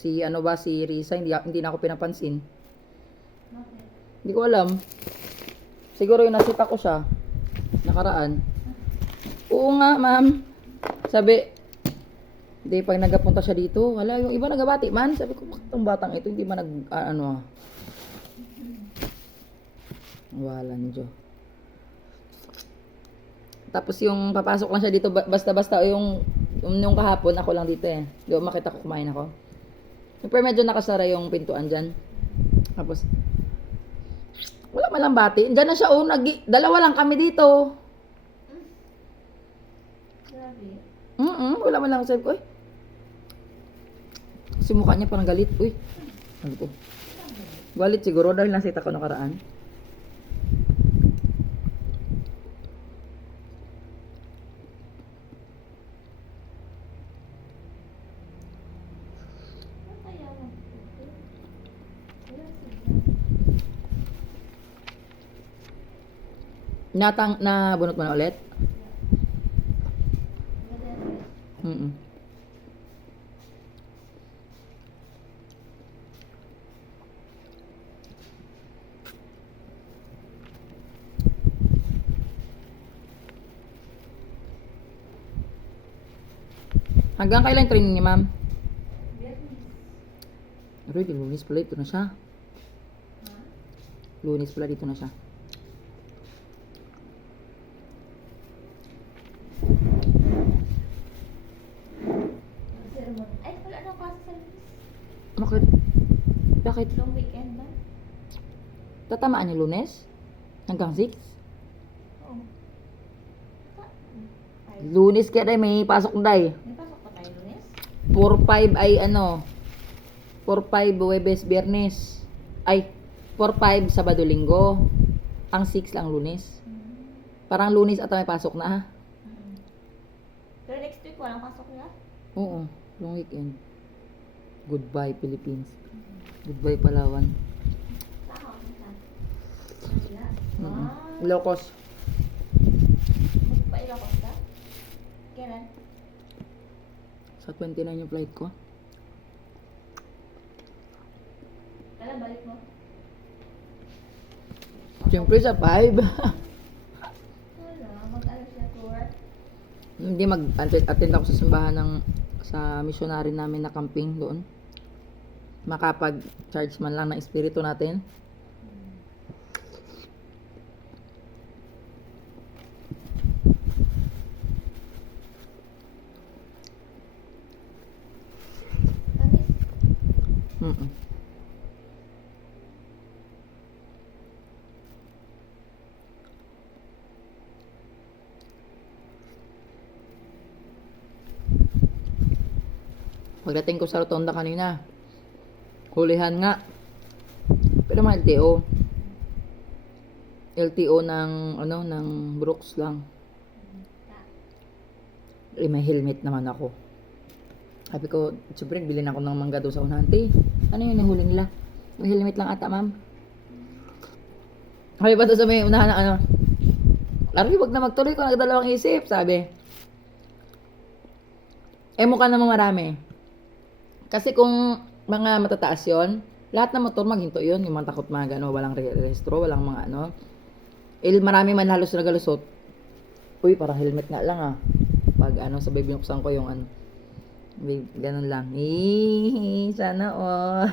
Si ano ba, si Risa, hindi na ako pinapansin. Bakit? Hindi ko alam. Siguro yung nasita ko siya. Nakaraan. Oo nga, ma'am. Sabi, hindi, pag nagapunta siya dito, wala, yung iba nagabati man. Sabi ko, bakit itong batang ito, hindi man walang Diyo. Tapos yung papasok lang siya dito, basta-basta, yung kahapon, ako lang dito eh. Di ba makita ko kumain ako. Pero medyo nakasara yung pintuan dyan. Tapos, wala man lang bati. Diyan na siya, dalawa lang kami dito. Grabe. Wala man lang. Sabi ko, kasi mukha niya parang galit. Uy, sabi ko. Galit siguro dahil nasita ko nakaraan. Ano kaya mo? Wala siya. Na bunot mo na ulit? Maganda. Hanggang kailan yung training ni ma'am? Biyernes. Aroy, di Lunes pala, dito na siya. Ha? Lunes pala, dito na siya. Sermon. Ay, wala na klase sa Lunes. Bakit? Bakit? Long weekend ba? Tatamaan niya Lunes? Hanggang 6? Oo. Ay, Lunes kaya dahil may pasok dahil. may pasok pa tayo Lunes? 4-5 ay 4-5 Huwebes, Biyernes. Ay, 4-5 Sabado, Linggo. Ang 6 lang Lunes. Parang Lunes at may pasok na ha. Pero next week walang pasok na? Oo, long weekend. Goodbye Philippines. Goodbye Palawan. Saan ka? Manila. Wow. Ilocos. Magpa-Ilocos ka? Kailan? Sa 29 yung flight ko. Kailan balik mo? Siyempre sa 5. Wala. Mag-ano siya tour? Hindi, mag-attend ako sa simbahan sa missionary namin na camping doon. Makapag-charge man lang ng espiritu natin. Tamis? Mm-mm. Pagdating ko sa rotonda kanina, hulihan nga. Pero mga LTO ng Brooks lang. May helmet naman ako. Sabi ko, siyempre, bilhin ako ng mangga doon sa unahan. Ano yun nahuli nila? May helmet lang ata, ma'am. Sabi pa doon sa may unahan na Larry, wag na magtuloy ko, nagdalawang isip, sabi. Mukha namang marami. Kasi kung mga matataas yon, lahat ng motor maghinto yun. Yung mga takot mga walang rehistro, walang mga marami man halos nagalusot. Uy, parang helmet nga lang Pag sabay binuksan ko yung ganun lang. Sana all.